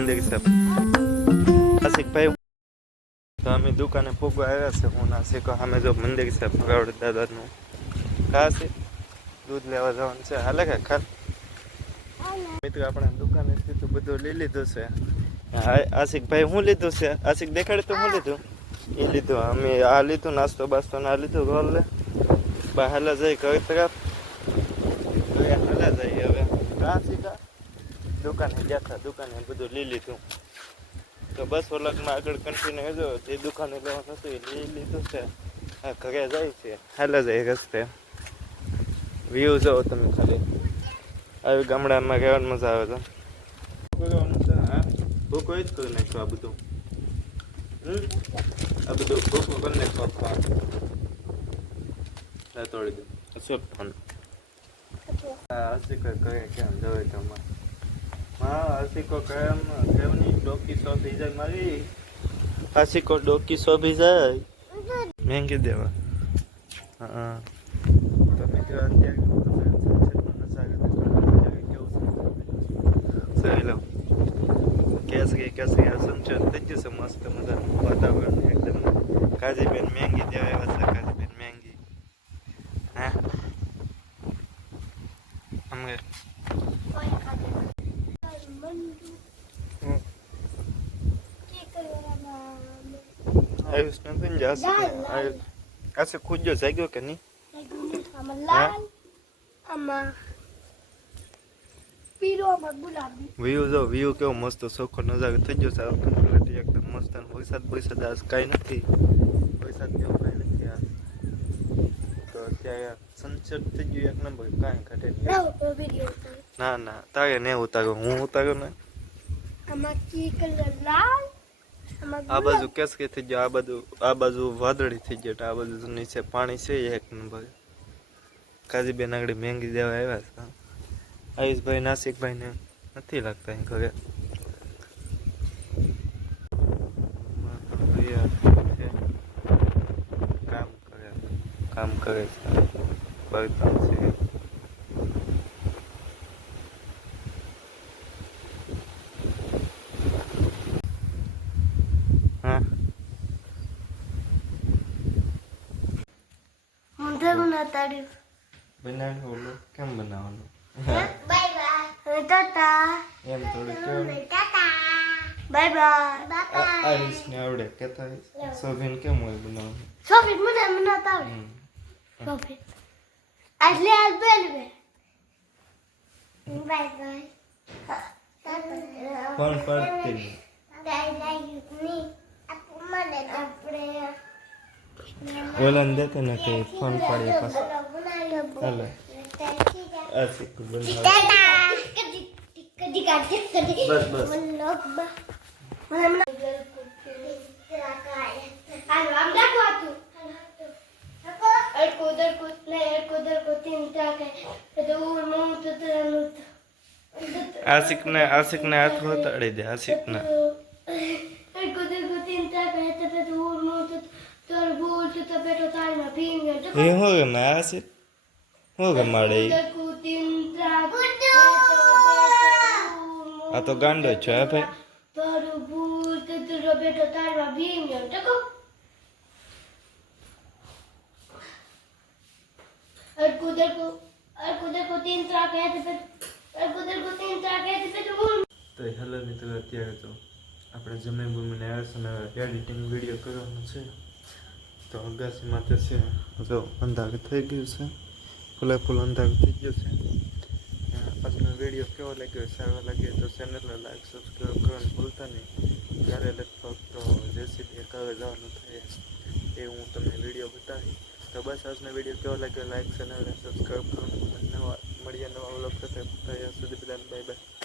મંદિર છે આશિકભાઈ તો અમે દુકાને પૂગવા આવ્યા છે હું નાસિકો સામે જો મંદિર છે ભગાવડ દાદાનું કાશે દૂધ લેવા જવાનું છે હાલે કે ખાલ મિત્રો આપણે દુકાનેથી તો બધું લઈ લીધું છે આશિકભાઈ શું લીધું છે આશિક દેખાડે તો શું લીધું એ લીધું અમે આ લીધું નાસ્તો બાસ્તો ના લીધું રોલ લે હાલા જાય ઘર તરફ હાલા જાય હવે સીધા દુકાને ગયા દુકાને બધું લઈ લીધું તો બસ વલગમાં આગળ કન્ટિન્યુ જો જે દુકાને લેવાનું હતું એ લઈ લીધું છે હા ઘરે જાય છે હાલા જાય રસ્તે વ્યૂ જાઓ તમે ખાલી આવી ગામડામાં રહેવાની મજા આવે છે હા ભૂકો જ કરી નાખ્યો આ બધું આ બધું ભૂકો કરી નાખ્યો તોડી દો અશોક ફોન આશિકો કહે કેમ જવે તમારે હા આશિકો કેમની ડોકી શોભી જાય મારી આશિકો ડોકી શોભી જાય મહેંગી દેવા હા તો મિત્રો અત્યારે કેસરી સંચન થઈ જશે મસ્ત મજાનું વાતાવરણ એકદમ કાજીબેન મહેંગી દેવા એવા છે કાજીબેન મહેંગી હા અમે આયુષ નથી ને આશે ખુજો જાગ્યો કે નહીં વ્યૂ કેવો મસ્ત ચોખ્ખો નજારો થઈ ગયો છે એકદમ મસ્ત વરસાદ આજ કાંઈ નથી વરસાદ કેવો કાંઈ નથી આ તો ત્યાં સનસેટ થઈ ગયું એક નંબર કાંઈ ઘટે ના ના તારે ને ઉતારો હું ઉતારો ને આ બાજુ કેસરી થઈ ગયો આ બાજુ વાદળી થઈ ગયો આ બાજુ નીચે પાણી છે એક નંબર કાજીબેન આગળ મહેંગી દેવા આવ્યા છે આયુષભાઈ નાસિકભાઈ ને નથી લાગતા અહીં ઘરે કામ કરે છે બળતણ છે હા બનાવવાનું કેમ બનાવવાનું એમ થોડું કેવું બાય બાય આયુષ ને આવડે કેતા સોફીન કેમ હોય બનાવવાનું સોફીન મને બનાવતા આવડે સોફીન એટલે આજ બેલવે બાય બાય ફોન પડતી નહીં ઓલાને દેતે ને કે ફોન પાડીએ પાછો હાલો આ શીખું બનાવ બસ બસ આશિક ને હાથ વતાડી દે આશિક ને એ હો ગમે આશિક હો ગમાડે આ તો ગાંડો છે હે ભાઈ તો હેલો મિત્રો અત્યારે તો આપણે જમીન બમીને આવ્યા છે ને એડિટિંગ વિડીયો કરવાનો છે તો અગાસીમાં તો છે જો અંધારું થઈ ગયું છે ફૂલ અંધારું થઈ ગયું છે આજનો વિડીયો કેવો લાગ્યો સારો લાગ્યો તો ચેનલને લાઈક સબસ્ક્રાઈબ કરવાનું ભૂલતા નહીં ત્યારે લગભગ તો જેસીબી કાવે જવાનું થાય એ હું તમને વિડીયો બતાવી તો બસ આજનો વિડીયો કેવો લાગ્યો લાઈક ચેનલને સબસ્ક્રાઈબ કરવાનું મળીએ નવા વ્લોગ સાથે ત્યાં સુધી બધાને બાય બાય.